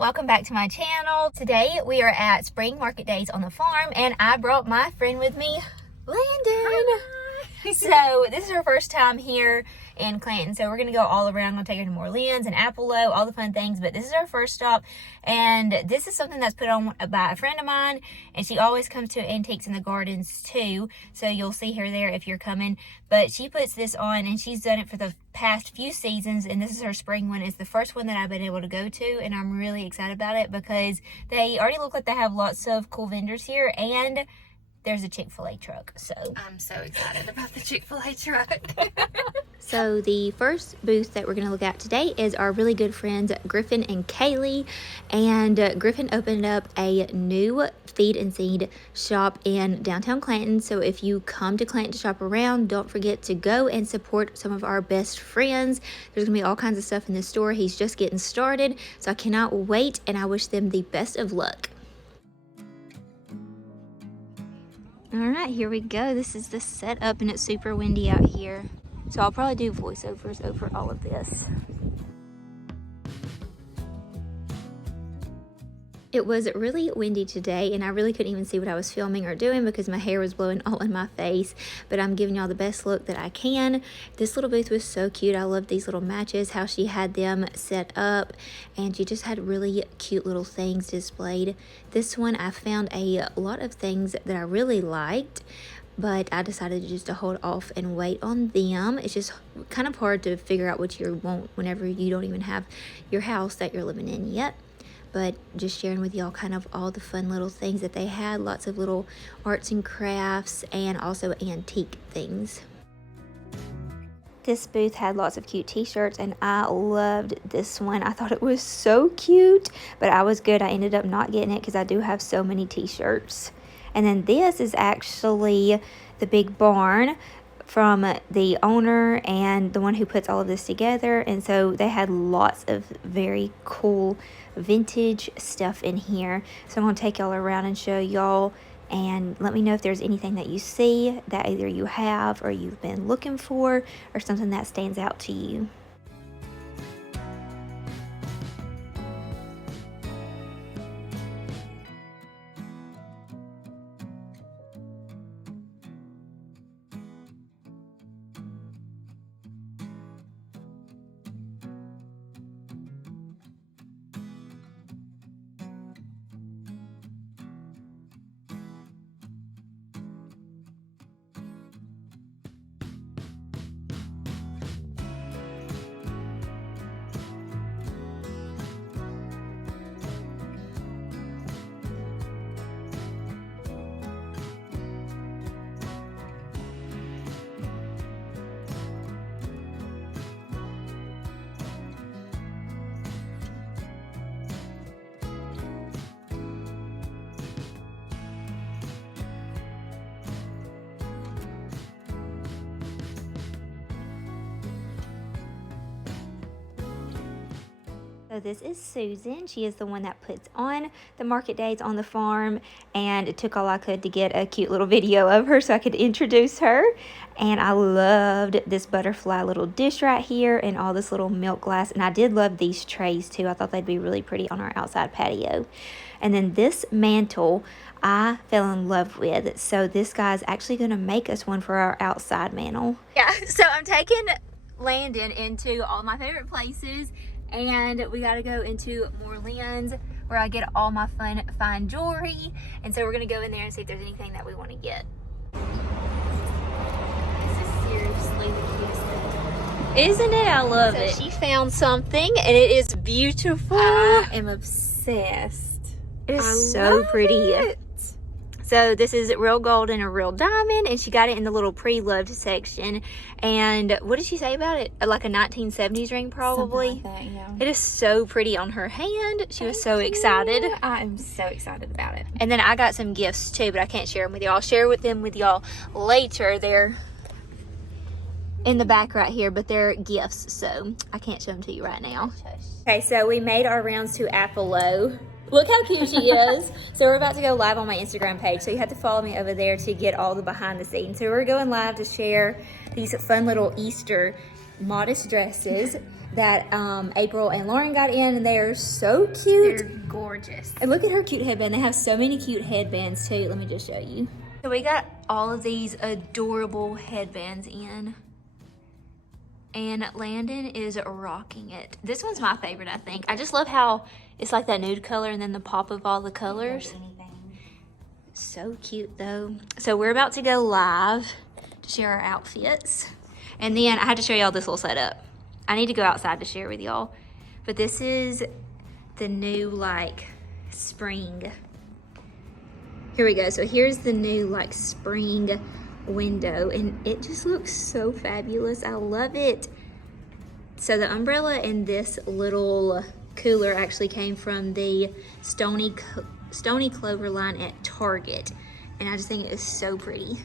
Welcome back to my channel. Today we are at Spring Market Days on the farm, and I brought my friend with me, Landon. So this is her first time here in Clanton, so we're gonna go all around. I'm gonna take her to MorLyns and Applelow, all the fun things, but this is our first stop, and this is something that's put on by a friend of mine, and she always comes to Antiques in the Gardens too, so you'll see her there if you're coming. But she puts this on, and she's done it for the past few seasons, and this is her spring one. It's the first one that I've been able to go to, and I'm really excited about it because they already look like they have lots of cool vendors here, and there's a Chick-fil-A truck, so I'm so excited about the Chick-fil-A truck. So the first booth that we're going to look at today is our really good friends Griffin and Kaylee, and Griffin opened up a new feed and seed shop in downtown Clanton. So if you come to Clanton to shop around, don't forget to go and support some of our best friends. There's going to be all kinds of stuff in the store. He's just getting started, so I cannot wait, and I wish them the best of luck. All right, here we go. This is the setup, and it's super windy out here. So I'll probably do voiceovers over all of this. It was really windy today, and I really couldn't even see what I was filming or doing because my hair was blowing all in my face, but I'm giving y'all the best look that I can. This little booth was so cute. I love these little matches, how she had them set up, and she just had really cute little things displayed. This one, I found a lot of things that I really liked, but I decided just to hold off and wait on them. It's just kind of hard to figure out what you want whenever you don't even have your house that you're living in yet. But just sharing with y'all kind of all the fun little things that they had. Lots of little arts and crafts and also antique things. This booth had lots of cute t-shirts, and I loved this one. I thought it was so cute, but I was good. I ended up not getting it because I do have so many t-shirts. And then this is actually the big barn from the owner and the one who puts all of this together, and so they had lots of very cool vintage stuff in here. So I'm going to take y'all around and show y'all, and let me know if there's anything that you see that either you have or you've been looking for, or something that stands out to you. So this is Susan. She is the one that puts on the market days on the farm, and it took all I could to get a cute little video of her so I could introduce her. And I loved this butterfly little dish right here and all this little milk glass, and I did love these trays too. I thought they'd be really pretty on our outside patio. And then this mantle I fell in love with, so this guy's actually going to make us one for our outside mantle. Yeah, so I'm taking Landon into all my favorite places, and we got to go into MorLyns where I get all my fine jewelry, and so we're going to go in there and see if there's anything that we want to get. This is seriously the cutest thing. Isn't it? I love it. She found something, and it is beautiful. I am obsessed. It is so pretty. It. So this is real gold and a real diamond, and she got it in the little pre-loved section. And what did she say about it? Like a 1970s ring, probably. Something like that, yeah. It is so pretty on her hand. She was so excited. I am so excited about it. And then I got some gifts too, but I can't share them with y'all. I'll share them with y'all later. They're in the back right here, but they're gifts, so I can't show them to you right now. Okay, so we made our rounds to Applelow. Look how cute she is. So we're about to go live on my Instagram page. So you have to follow me over there to get all the behind the scenes. So we're going live to share these fun little Easter modest dresses that April and Lauren got in, and they are so cute. They're gorgeous. And look at her cute headband. They have so many cute headbands too. Let me just show you. So we got all of these adorable headbands in. And Landon is rocking it. This one's my favorite, I think. I just love how it's like that nude color and then the pop of all the colors. So cute though. So we're about to go live to share our outfits. And then I had to show y'all this little setup. I need to go outside to share with y'all. But this is the new like spring. Here we go. So here's the new like spring window, and it just looks so fabulous. I love it. So the umbrella and this little cooler actually came from the Stony Clover line at Target, and I just think it is so pretty.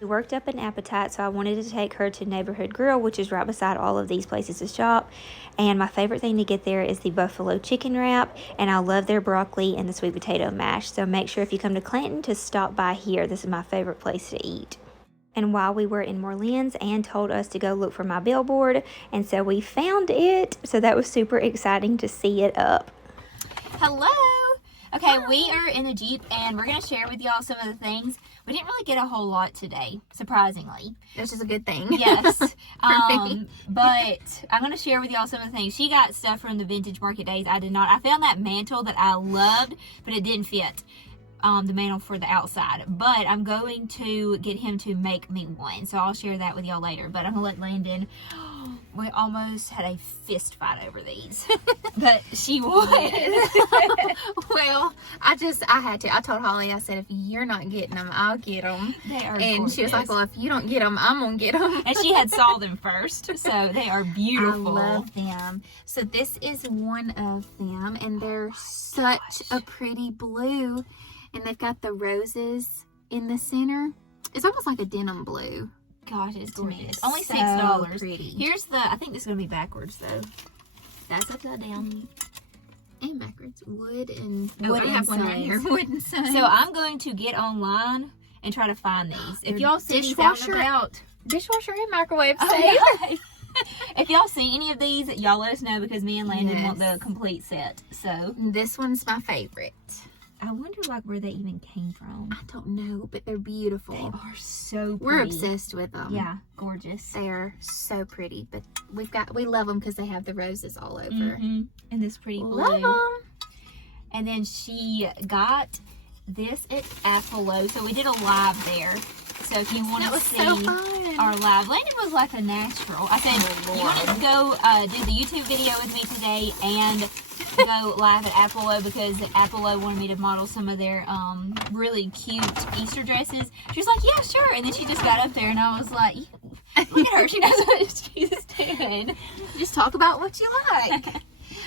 We worked up an appetite, so I wanted to take her to Neighborhood Grill, which is right beside all of these places to shop. And my favorite thing to get there is the buffalo chicken wrap, and I love their broccoli and the sweet potato mash. So make sure if you come to Clanton to stop by here. This is my favorite place to eat. And while we were in MorLyns, Anne told us to go look for my billboard, and so we found it. So that was super exciting to see it up. Hello. Okay, we are in the Jeep, and we're going to share with y'all some of the things. We didn't really get a whole lot today, surprisingly. Which is a good thing. Yes. me. But I'm going to share with y'all some of the things. She got stuff from the Vintage Market Days. I did not. I found that mantle that I loved, but it didn't fit. The mantle for the outside. But I'm going to get him to make me one. So I'll share that with y'all later. But I'm going to let Landon... We almost had a fist fight over these, but she won. Well, I had to. I told Holly, I said, if you're not getting them, I'll get them. They are And gorgeous. she was like, well, if you don't get them, I'm going to get them. And she had saw them first, so they are beautiful. I love them. So this is one of them, and they're such a pretty blue. And they've got the roses in the center. It's almost like a denim blue. Gosh, it's gorgeous. Gorgeous. Only So $6. pretty. Here's the, I think this is going to be backwards though. That's upside down. And backwards. Wood and... Wood I and have one right Sons. here. Wood and Sons. So I'm going to get online and try to find these. If y'all see these out and Dishwasher. about, Dishwasher and microwave safe. okay. If y'all see any of these, y'all let us know, because me and Landon want the complete set. So This one's my favorite. I wonder like where they even came from. I don't know, but they're beautiful. They are so pretty. We're obsessed with them. Yeah, gorgeous. They are so pretty, but we love them because they have the roses all over. And this pretty blue. Love them. And then she got this at Apollo, so we did a live there. So if you want That to was see so fun. our live, Landon was like a natural. I said, you want to go do the YouTube video with me today and go live at Apollo, because Apollo wanted me to model some of their really cute Easter dresses. She was like, yeah, sure. And then she just got up there, and I was like, look at her. She knows what she's doing. Just talk about what you like.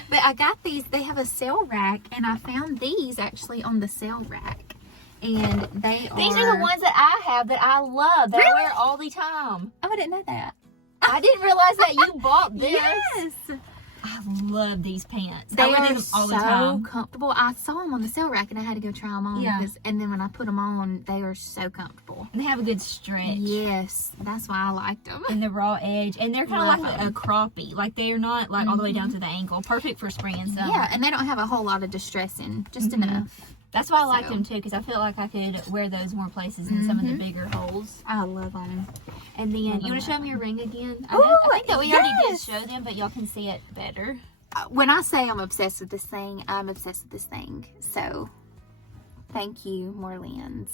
But I got these. They have a sale rack, and I found these actually on the sale rack. And These are the ones that I have that I love, that I wear all the time. Oh, I didn't know that. I didn't realize that you bought this. Yes. I love these pants. They I wear are them all the so time. comfortable. I saw them on the sale rack, and I had to go try them on. Yeah. And then when I put them on, they are so comfortable. And they have a good stretch. Yes, that's why I liked them. And the raw edge. And they're kind of Love like them. a croppy. Like they're not like all the way down to the ankle. Perfect for spring and summer. Yeah, and they don't have a whole lot of distressing, just enough. That's why I liked So. them too, because I felt like I could wear those more places in some of the bigger holes. I love them. And then, you want to that show them your ring again? I Ooh, think that we already did yes. show them, but y'all can see it better. When I say I'm obsessed with this thing, I'm obsessed with this thing. So, thank you, MorLyns,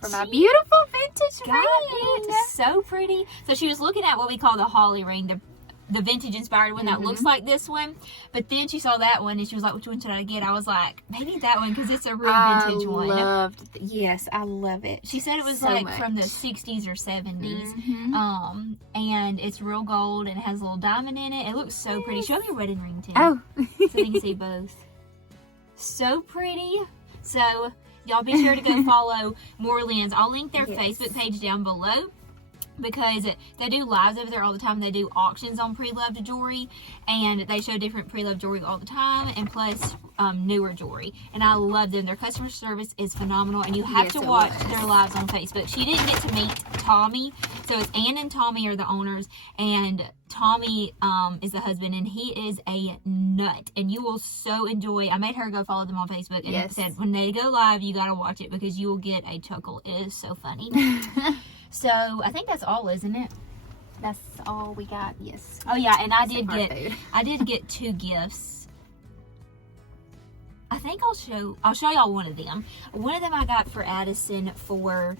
for my beautiful vintage Got ring. it. So pretty. So she was looking at what we call the holly ring, the vintage inspired one that looks like this one. But then she saw that one and she was like, which one should I get? I was like, maybe that one, because it's a real vintage one. Yes, I love it. She said it was so like much. from the 60s or 70s. Mhm. And it's real gold and it has a little diamond in it. It looks so pretty. Show me your wedding ring too. Oh. So they can see both. So pretty. So Y'all be sure to go follow MorLyns. I'll link their Yes. Facebook page down below, because they do lives over there all the time. They do auctions on pre-loved jewelry, and they show different pre-loved jewelry all the time, and plus newer jewelry. And I love them. Their customer service is phenomenal, and you have Yes, to it watch was. their lives on Facebook. She didn't get to meet Tommy, so it's Ann and Tommy are the owners, and Tommy is the husband, and he is a nut, and you will so enjoy. I made her go follow them on Facebook, and Yes. said when they go live, you got to watch it because you will get a chuckle. It is so funny. So I think that's all, isn't it? That's all we got. Yes. Oh yeah, and I Except did for our get food. I did get 2 gifts. I think I'll show y'all one of them. One of them I got for Addison for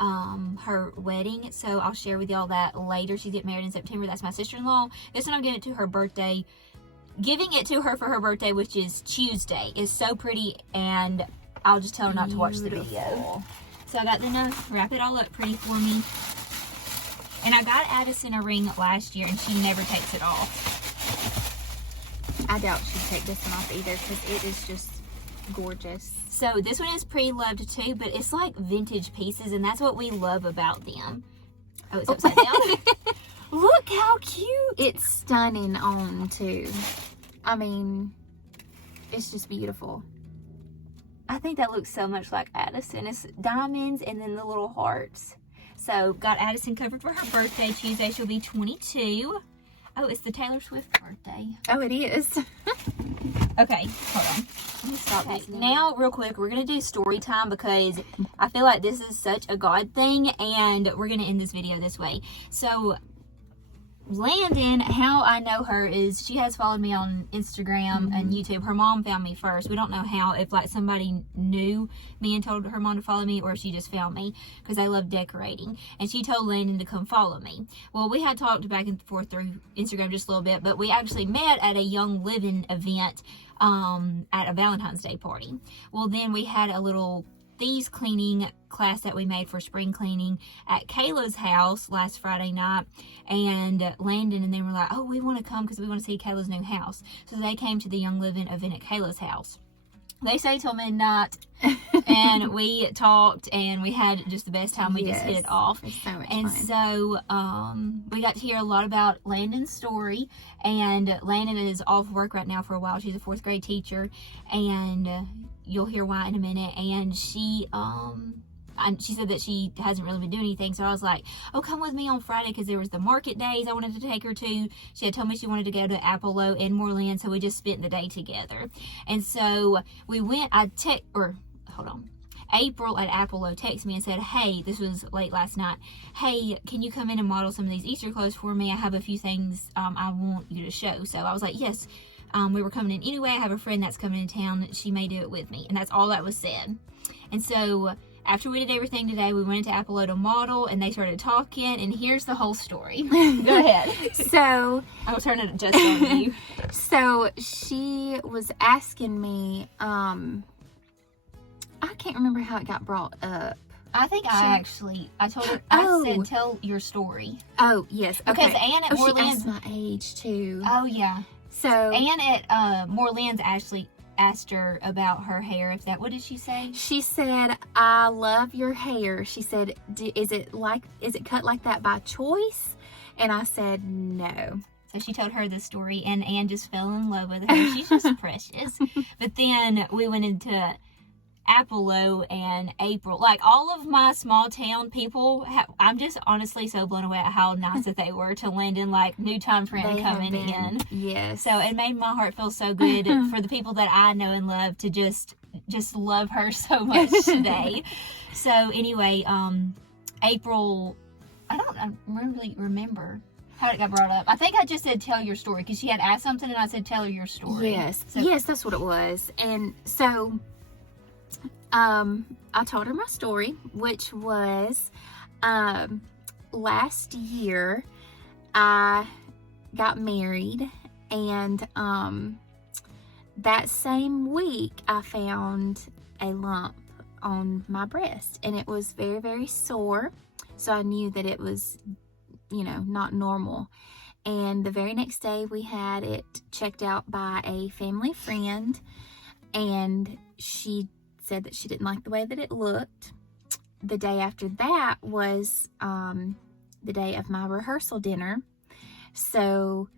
her wedding, so I'll share with y'all that later. She's getting married in September. That's my sister-in-law. This one I'm giving it to her birthday. Giving it to her for her birthday, which is Tuesday, is so pretty, and I'll just tell her not to watch the video. Beautiful. So I got them to wrap it all up pretty for me. And I got Addison a ring last year, and she never takes it off. I doubt she'd take this one off either because it is just gorgeous. So this one is pre-loved too, but it's like vintage pieces, and that's what we love about them. Oh, it's upside down. Look how cute. It's stunning on too. I mean, it's just beautiful. I think that looks so much like Addison. It's diamonds and then the little hearts. So got Addison covered for her birthday. Tuesday she'll be 22. Oh, it's the Taylor Swift birthday. Oh, it is. Okay, hold on. Let me stop Okay, this now. now real quick, we're gonna do story time because I feel like this is such a God thing, and we're gonna end this video this way. So Landon, how I know her is she has followed me on Instagram and YouTube. Her mom found me first. We don't know how, if like somebody knew me and told her mom to follow me, or if she just found me because I love decorating. And she told Landon to come follow me. Well, we had talked back and forth through Instagram just a little bit, but we actually met at a Young Living event at a Valentine's Day party. Well, then we had a little thieves cleaning class that we made for spring cleaning at Kayla's house last Friday night, and Landon and them were like, oh, we want to come because we want to see Kayla's new house. So they came to the Young Living event at Kayla's house. They stayed till midnight, and we talked, and we had just the best time. We just hit it off. It's so much And fun. so we got to hear a lot about Landon's story, and Landon is off work right now for a while. She's a 4th grade teacher, and you'll hear why in a minute. And she said that she hasn't really been doing anything, so I was like, oh, come with me on Friday because there was the market days I wanted to take her to. She had told me she wanted to go to Apollo and MorLyns, so we just spent the day together. And so we went, April at Apollo texted me and said, hey, this was late last night, hey, can you come in and model some of these Easter clothes for me? I have a few things I want you to show. So I was like, yes. We were coming in anyway. I have a friend that's coming in town. She may do it with me. And that's all that was said. And so after we did everything today, we went into Apollo to model, and they started talking, and here's the whole story. Go ahead. So I'll turn it just on you. So she was asking me, I can't remember how it got brought up. I think I told her, Oh. I said, tell your story. Oh, yes. Okay. Because Ann at she asked MorLyns, my age too. oh yeah. So Ann at MorLyns actually asked her about her hair. What did she say? she said, I love your hair. She said, is it cut like that by choice? And I said, no. So she told her the story, and Ann just fell in love with her. She's just precious. But then we went into Apollo and April. Like, all of my small town people, I'm just honestly so blown away at how nice that they were to Landon, like new time friend They have coming been- in. Yes. So it made my heart feel so good for the people that I know and love to just love her so much today. So anyway, April, I don't really remember how it got brought up. I think I just said tell your story because she had asked something and I said tell her your story. Yes. So, Yes, that's what it was. And so I told her my story, which was last year I got married, and that same week I found a lump on my breast, and it was very, very sore. So I knew that it was, not normal. And the very next day we had it checked out by a family friend, and she said that she didn't like the way that it looked. The day after that was the day of my rehearsal dinner. So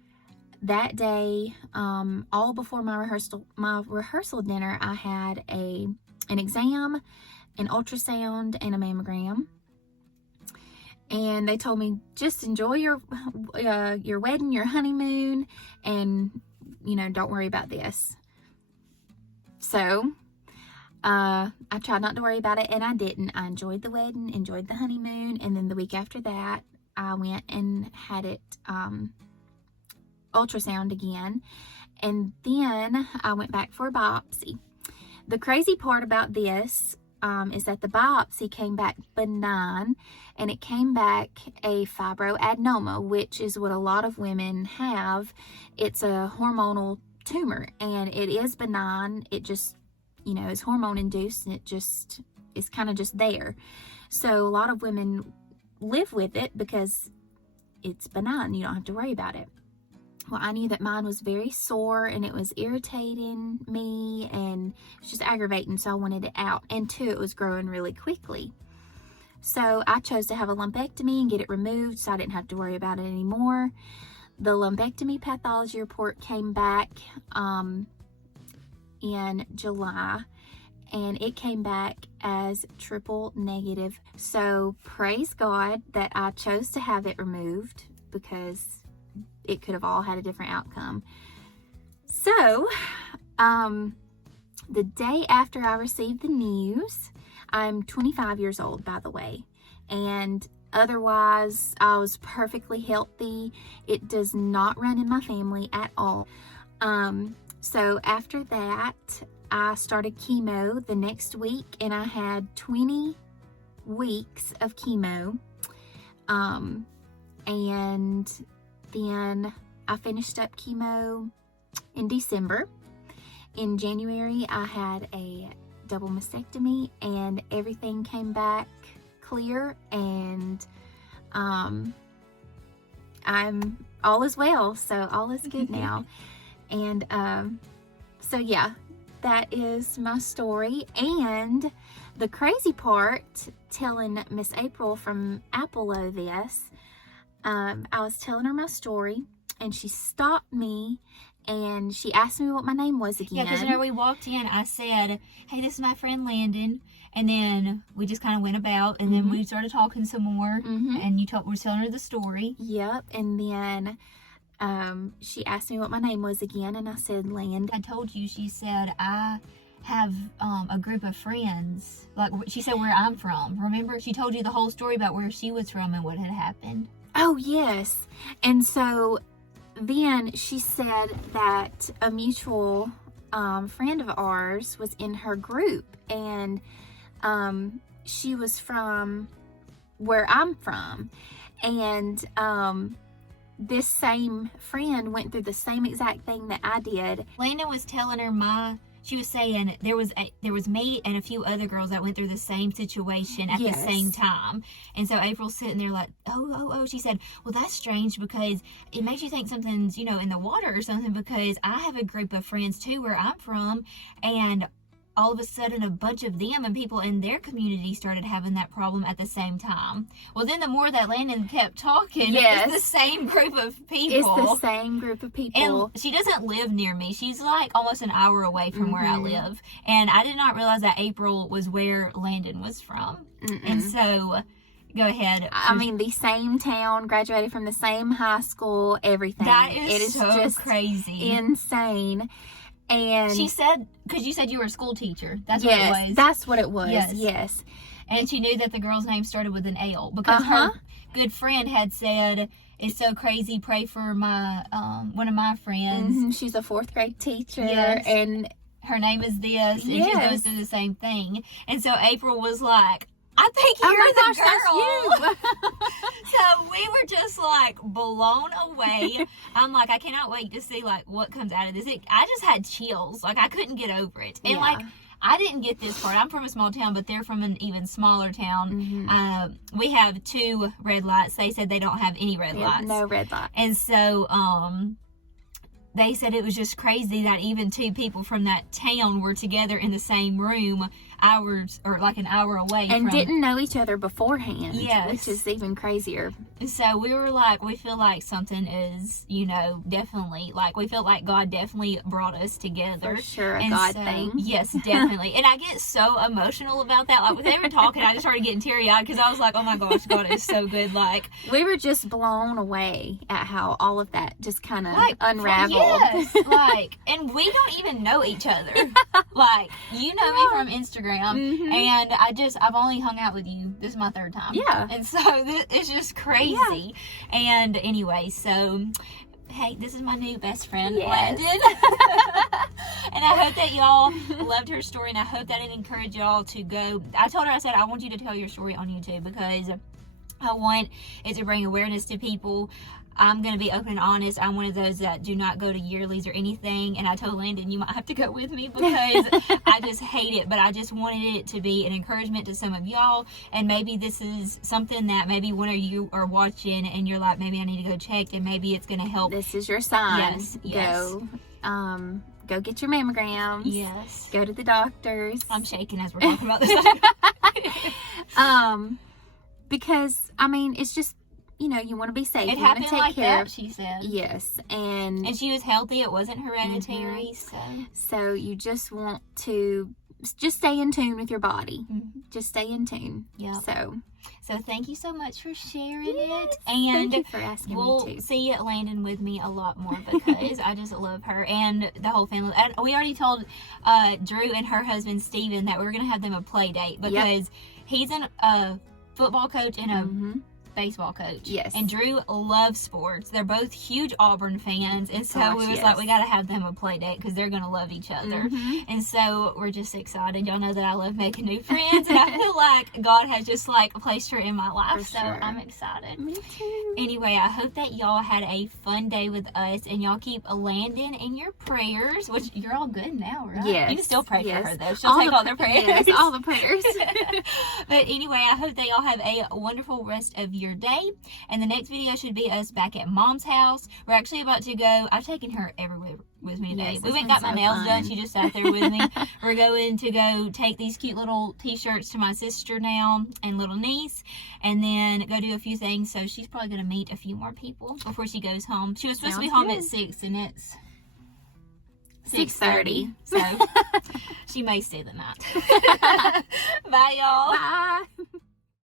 that day, all before my rehearsal dinner, I had an exam, an ultrasound, and a mammogram. And they told me, just enjoy your wedding, your honeymoon, and, you know, don't worry about this. So I tried not to worry about it, and I didn't. I enjoyed the wedding, enjoyed the honeymoon, and then the week after that, I went and had it ultrasound again, and then I went back for a biopsy. The crazy part about this is that the biopsy came back benign, and it came back a fibroadenoma, which is what a lot of women have. It's a hormonal tumor, and it is benign. It just, you know, is hormone induced, and it just is kind of just there. So a lot of women live with it because it's benign. You don't have to worry about it. Well, I knew that mine was very sore, and it was irritating me, and it was just aggravating, so I wanted it out. And two, it was growing really quickly. So I chose to have a lumpectomy and get it removed so I didn't have to worry about it anymore. The lumpectomy pathology report came back in July, and it came back as triple negative. So praise God that I chose to have it removed, because it could have all had a different outcome. So, the day after I received the news, I'm 25 years old, by the way, and otherwise I was perfectly healthy. It does not run in my family at all. So after that, I started chemo the next week, and I had 20 weeks of chemo, and then I finished up chemo in December. In January, I had a double mastectomy, and everything came back clear, and I'm all is well, so all is good now. And so yeah, that is my story. And the crazy part, telling Miss April from Apollo this, I was telling her my story, and she stopped me, and she asked me what my name was again. Yeah, because whenever we walked in, I said, hey, this is my friend Landon. And then we just kind of went about, and then we started talking some more, and you were telling her the story. Yep, and then she asked me what my name was again, and I said Landon. I told you, she said, I have a group of friends. Like, she said where I'm from. Remember? She told you the whole story about where she was from and what had happened. Oh, yes. And so then she said that a mutual friend of ours was in her group, and she was from where I'm from, and this same friend went through the same exact thing that I did. Landon was telling her she was saying there was me and a few other girls that went through the same situation at the same time. And so April's sitting there like, oh, she said, well, that's strange, because it makes you think something's, you know, in the water or something, because I have a group of friends too where I'm from, and all of a sudden a bunch of them and people in their community started having that problem at the same time. Well, then the more that Landon kept talking, it's the same group of people. It's the same group of people. And she doesn't live near me. She's like almost an hour away from where I live. And I did not realize that April was where Landon was from. And so, go ahead. I mean, the same town, graduated from the same high school, everything. That is it is so just crazy. Insane. And she said, because you said you were a school teacher. That's what it was. That's what it was. Yes. And she knew that the girl's name started with an L, because her good friend had said, it's so crazy, pray for my one of my friends. She's a 4th grade teacher. And her name is this, and she's going through the same thing. And so April was like, I think you're the girl. So we were just like blown away. I'm like, I cannot wait to see like what comes out of this. I just had chills. Like, I couldn't get over it. And like, I didn't get this part. I'm from a small town, but they're from an even smaller town. We have 2 red lights. They said they don't have any red lights. No red lights. And so they said it was just crazy that even 2 people from that town were together in the same room. hours or like an hour away and from, didn't know each other beforehand. Yes. Which is even crazier. so we were like, we feel like something is, you know, definitely, like, we feel like God definitely brought us together. For sure, a And God so, thing. Yes, definitely. And I get so emotional about that. Like, when they were talking, I just started getting teary-eyed because I was like, oh my gosh, God is so good. Like, We were just blown away at how all of that just kind of like unraveled. Yes, like, and we don't even know each other. Like, you know me from Instagram, Mhm. and I've only hung out with you. This is my third time. Yeah. And so it's just crazy. And anyway, so hey, this is my new best friend, Yes. Landon. And I hope that y'all loved her story, and I hope that it encouraged y'all to go. I told her, I said, I want you to tell your story on YouTube because I want it to bring awareness to people. I'm going to be open and honest. I'm one of those that do not go to yearlies or anything. And I told Landon, you might have to go with me because I just hate it. But I just wanted it to be an encouragement to some of y'all. And maybe this is something that maybe one of you are watching and you're like, maybe I need to go check, and maybe it's going to help. This is your sign. Yes, yes. Go get your mammograms. Yes. Go to the doctors. I'm shaking as we're talking about this. Because, I mean, it's just, you know, you want to be safe. It you want to happened take like care that, of. she said. Yes. And And she was healthy. It wasn't hereditary. so you just want to just stay in tune with your body. Mhm. Just stay in tune. Yeah. So, thank you so much for sharing yes, it. thank And you for asking we'll me to. see Landon with me a lot more because I just love her and the whole family. And we already told Drew and her husband Steven that we were going to have them a play date because he's a football coach and a Mhm. baseball coach. Yes. And Drew loves sports. They're both huge Auburn fans. And so Gosh, we was yes. like, we got to have them a play date because they're going to love each other. Mhm. And so we're just excited. Y'all know that I love making new friends. And I feel like God has just like placed her in my life. For So sure. I'm excited. Me too. Anyway, I hope that y'all had a fun day with us and y'all keep Landon in your prayers, which you're all good now, right? Yes. You can still pray Yes. for her though. She'll take all the prayers. Yes, all the prayers. But anyway, I hope that y'all have a wonderful rest of your day. And the next video should be us back at Mom's house. We're actually about to go. I've taken her everywhere with me today. Yes, We it's went and been got my so nails fun. done. She just sat there with me. We're going to go take these cute little t-shirts to my sister now and little niece, and then go do a few things. So she's probably going to meet a few more people before she goes home. She was supposed to be Sounds home good. at 6, and it's 6:30. So she may stay the night. Bye, y'all. Bye.